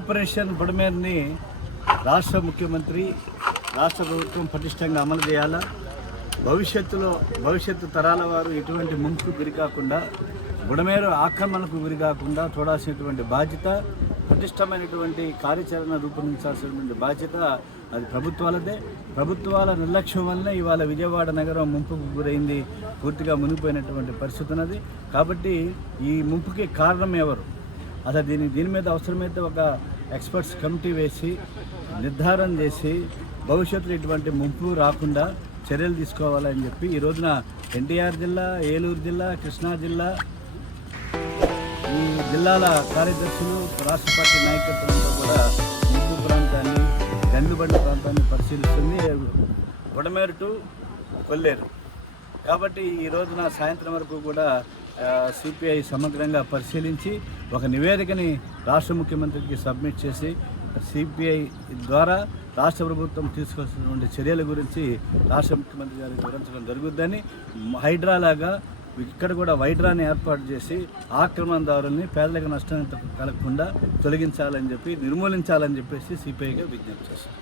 Operation బుడమేరుని రాష్ట్ర ముఖ్యమంత్రి రాష్ట్ర ప్రభుత్వం పటిష్టంగా అమలు చేయాలా. భవిష్యత్తు తరాల వారు ఎటువంటి ముంపుకు గురికాకుండా, బుడమేరు ఆక్రమణకు గురికాకుండా చూడాల్సినటువంటి బాధ్యత, పటిష్టమైనటువంటి కార్యాచరణ రూపొందించాల్సినటువంటి బాధ్యత అది ప్రభుత్వాలదే. ప్రభుత్వాల నిర్లక్ష్యం వల్ల ఇవాళ విజయవాడ నగరం ముంపుకు గురైంది, పూర్తిగా మునిగిపోయినటువంటి పరిస్థితి ఉన్నది. కాబట్టి ఈ ముంపుకి కారణం ఎవరు, అసలు దీని మీద అవసరమైతే ఒక ఎక్స్పర్ట్స్ కమిటీ వేసి నిర్ధారణ చేసి భవిష్యత్తులో ఇటువంటి ముంపు రాకుండా చర్యలు తీసుకోవాలని చెప్పి ఈ రోజున ఎన్టీఆర్ జిల్లా, ఏలూరు జిల్లా, కృష్ణా జిల్లా, ఈ జిల్లాల కార్యదర్శులు, రాష్ట్ర పార్టీ నాయకత్వంతో కూడా ముంపు ప్రాంతాన్ని, గందుబండ ప్రాంతాన్ని పరిశీలిస్తుంది, బుడమేరు టు కొల్లేరు. కాబట్టి ఈ రోజున సాయంత్రం వరకు కూడా సిపిఐ సమగ్రంగా పరిశీలించి ఒక నివేదికని రాష్ట్ర ముఖ్యమంత్రికి సబ్మిట్ చేసి సిపిఐ ద్వారా రాష్ట్ర ప్రభుత్వం తీసుకోవాల్సినటువంటి చర్యల గురించి రాష్ట్ర ముఖ్యమంత్రి గారికి వివరించడం జరుగుద్దని, హైడ్రాలాగా ఇక్కడ కూడా వైడ్రాని ఏర్పాటు చేసి ఆక్రమణదారుల్ని పేదలకు నష్టం కలగకుండా తొలగించాలని చెప్పి, నిర్మూలించాలని చెప్పేసి సిపిఐగా విజ్ఞప్తి చేస్తాం.